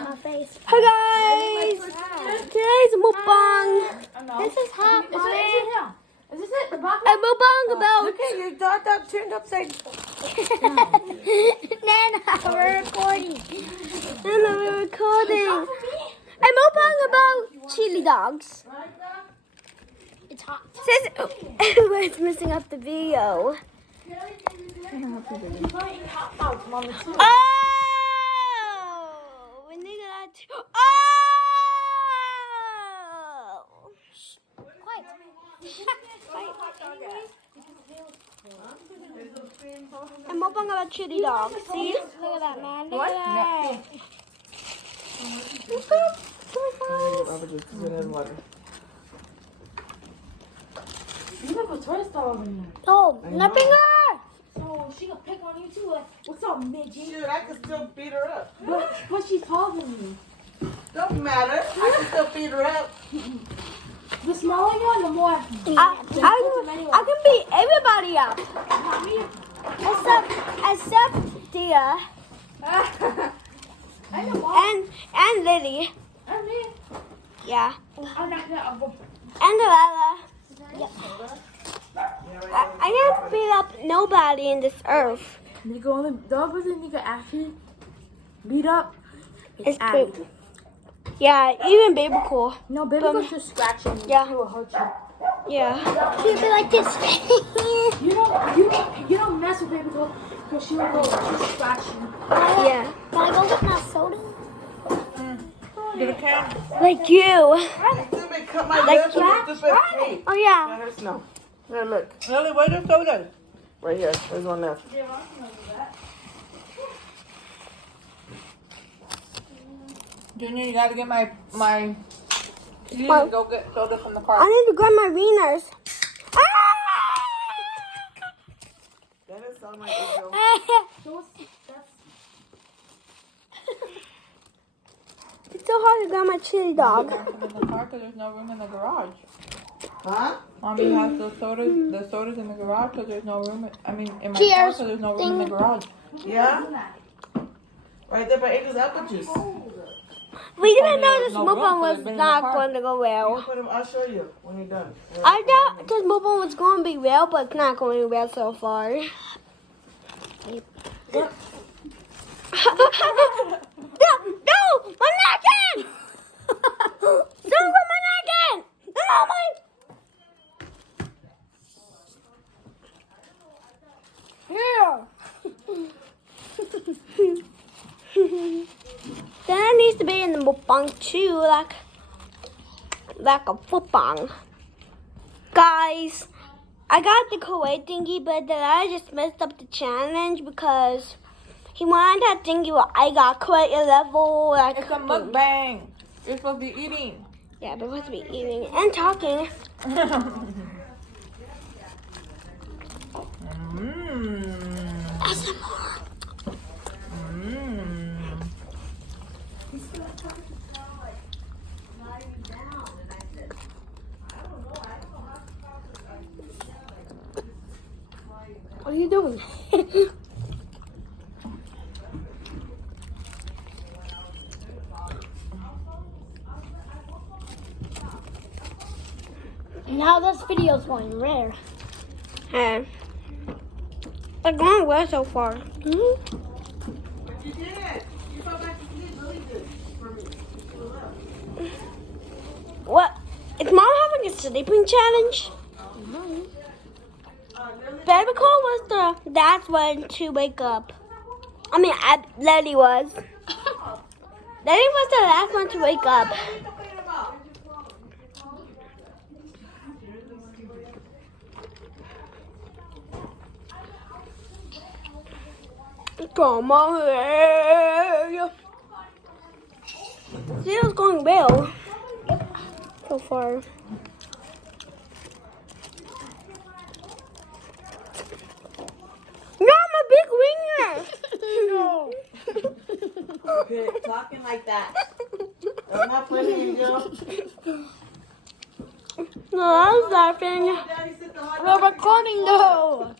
my face. Hi guys! Today's mukbang. This is hot, Mommy. Is this it? The bucket? A mukbang about. Look at your dot turned upside down. Nana, we're recording. And we're recording. A mukbang about chili dogs. It's hot. Says it's messing up the video. Oh! We need that too. Oh! Quiet. A mukbang about chili dogs. See? Look at that, man. Look What? at that. You look a toy star over here. Oh, my finger! So she gonna pick on you too. Like, what's up, midget? Shoot, I can still beat her up. But she's taller than you. Don't matter. I can still beat her up. The smaller you are, the more. I can beat everybody up. Not me. Except Dia I know, Mom. and Lily. And me. Yeah. I'm not gonna. And Delilah. I can't beat up nobody in this earth. Nigga, only dog was a nigga actually beat up. It's Abby. big. Yeah, even baby cool. No, baby was just scratching you. Yeah. She will hurt you. Yeah. Keep it like this. You don't mess with baby girl because she will go just scratch you. Yeah. Can I go get my soda? Get a can. Like you. I still may cut my lips with this stupid tape. Oh yeah. Let her snow. Here, look. Lily, where's the soda? Right here. There's one left. Junior, you gotta get my. You need What? to go get soda from the I car. need to grab my wieners. That is sound like Angel. It's so hard to grab my chili dog. In the car because there's no room in the garage. Huh? Mommy has the sodas in the garage because there's no room. In my car Cheers. because there's no room in the garage. Yeah? Right there by Angel's apple juice. We didn't know this No mukbang room, was so it's been in not the car. going to go well. Put 'em- I'll show you when you're done. I thought this mukbang was going to be well, but it's not going well so far. No, my napkin! Don't grab my napkin! Oh my! Then it needs to be in the mukbang too, like a mukbang. Guys, I got the Kuwait thingy, but then I just messed up the challenge because he wanted that thingy where I got Kuwait level. Like, It's a mukbang. You're supposed to be eating. yeah, but we're supposed to be eating and talking. ASMR. What are you doing? And how this video's going, rare. Hey. It's going well so far. You did. You felt like you did really good for me. What? Is Mom having a sleeping challenge? Baby Cole was the last one to wake up. I mean, Lily was. Lily was the last one to wake up. Come on here. See, it was going well so far. No, my big winger. No. Okay, talking like that. That's not funny, Angel. No, I was laughing. Daddy said the hot We're dog. recording though.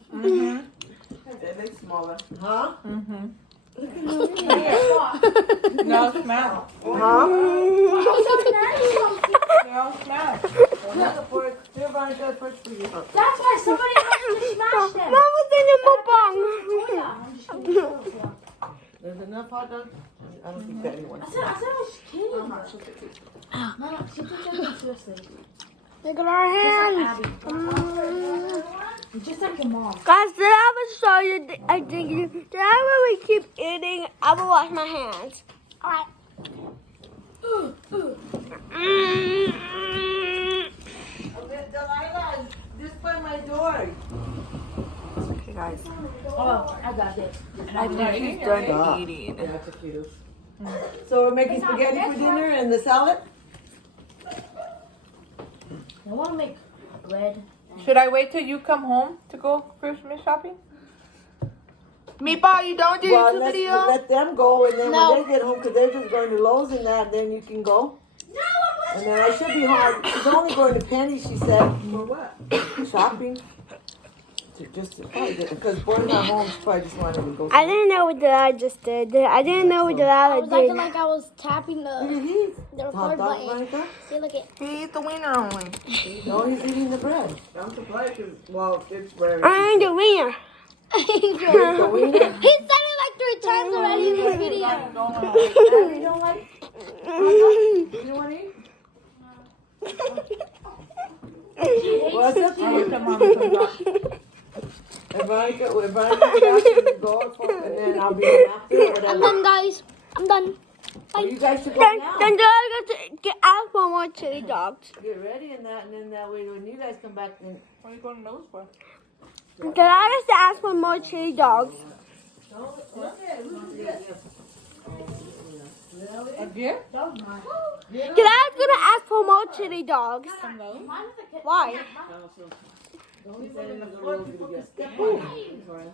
That looks smaller. Huh? No, smell. Huh? They all smell. Here's a fork. Here, Veronica, a fork for you. That's why somebody has to smash them. Mama's in the mukbang. There's enough hot dogs. I don't think that anyone. I said I was kidding. No, she took it seriously. Look at our hands. Just like your mom. Guys, did I ever show you? I think did I really keep eating? I will wash my hands. Alright. Okay, Delilah, just by my door. Okay, guys. Oh, I got it. I think she's done Stop. eating. Yeah, taquitos. So we're making spaghetti for dinner and the salad? I want to make bread. Should I wait till you come home to go Christmas shopping? Meatball, you don't do Well, YouTube let's video? let them go, and then No. when they get home, because they're just going to Lowe's and that, then you can go. And then I should be home. She's only going to Penny, she said. For what? Shopping. Because boys not home, she probably just wanted to go. I didn't know what I just did. I didn't know what I I was acting did. like I was tapping Look the at these. record Hot dog, button. Veronica? See, look at. He eats the wiener only. No, he's eating the bread. I'm surprised because, well, it's very... I'm the winner. He said it like 3 times already in this video. You don't like... You don't want to eat? Well, it's up to you. If Veronica can go, and then I'll be in after, or I'm whatever. done, guys. I'm done. Well, you guys should go Then now. then I got to get out for more chili dogs. Get ready and that, and then that way when you guys come back, then... What are you going to Lowe's for? Then I got to ask for more chili dogs. A gift? Then I was gonna ask for more chili dogs. From Lowe's? Why?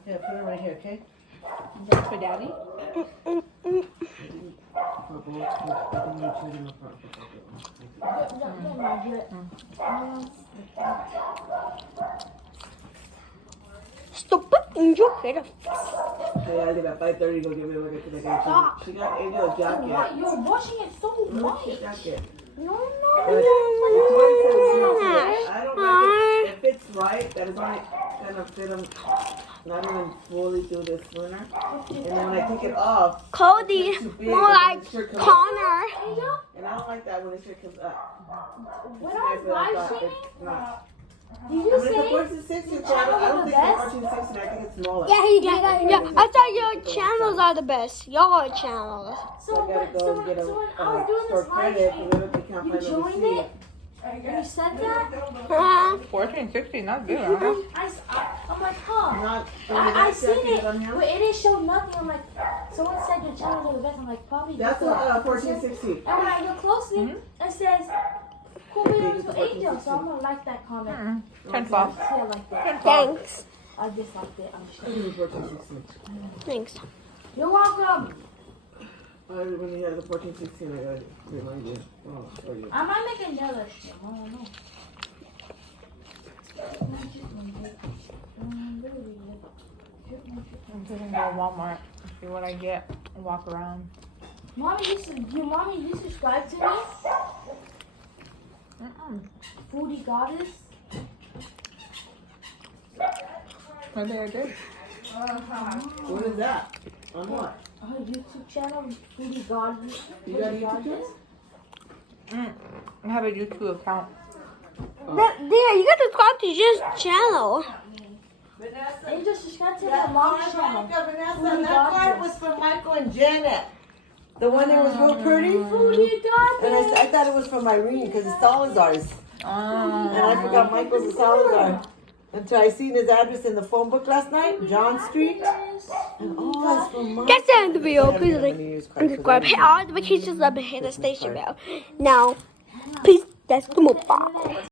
Yeah, put it right here, okay? For Daddy? Stupid injured. Hey, I leave at 5:30 go give me a look at the guy. She got Angel's jacket. You're washing it so white. Jacket. No, But no. I don't like it. If it's right, that is only gonna fit them. Not even fully through this winter. And then when I take it off, Cody, it's too big, more and then like the shirt comes Connor. up. And I don't like that when the shirt comes up. When That's I was what I live thought. streaming, It's not. did you I mean, it's a say? 1460, so I don't think it's 1460. I think it's smaller. Yeah, he did. Yeah, I thought your channels are the best. Your channels. So I gotta go and get a when I was doing store this live credit. stream, And then they can't you find a joined receipt. it? And you said that? 1460, not good, huh? I'm like, huh? Not I seen it, on him. but it didn't show nothing. I'm like, someone said your channels are the best. I'm like, probably. That's just a that. 1460. And when I look closely, it says, cool videos with Angel. So I'm gonna like that comment. 10 bucks. Yeah, I like that. Thanks. I just liked it. I'm I sure. think it's 1460. Thanks. You're welcome. When you had the 1416, I gotta remind you. Oh, for you. I might make another stream. I don't know. I'm just gonna go to Walmart, see what I get, and walk around. Mommy, you subscribe to me? Foodie Goddess? Maybe I did. What is that? On what? Her YouTube channel, Foodie Goddess. You got a YouTube channel? I have a YouTube account. There, you got to subscribe to your channel. And just subscribe to my mom's channel. Vanessa, that card was for Michael and Janet. The one that was real pretty. Foodie Goddess. And I thought it was from Irene because it's Salazar's. And I forgot Michael's is Salazar. Until I seen his address in the phone book last night, John Street. And oh, it's from Michael. That's the end of the video. Please like and subscribe. Hit all the notifications up and hit the station bell. Now, peace. That's the mukbang.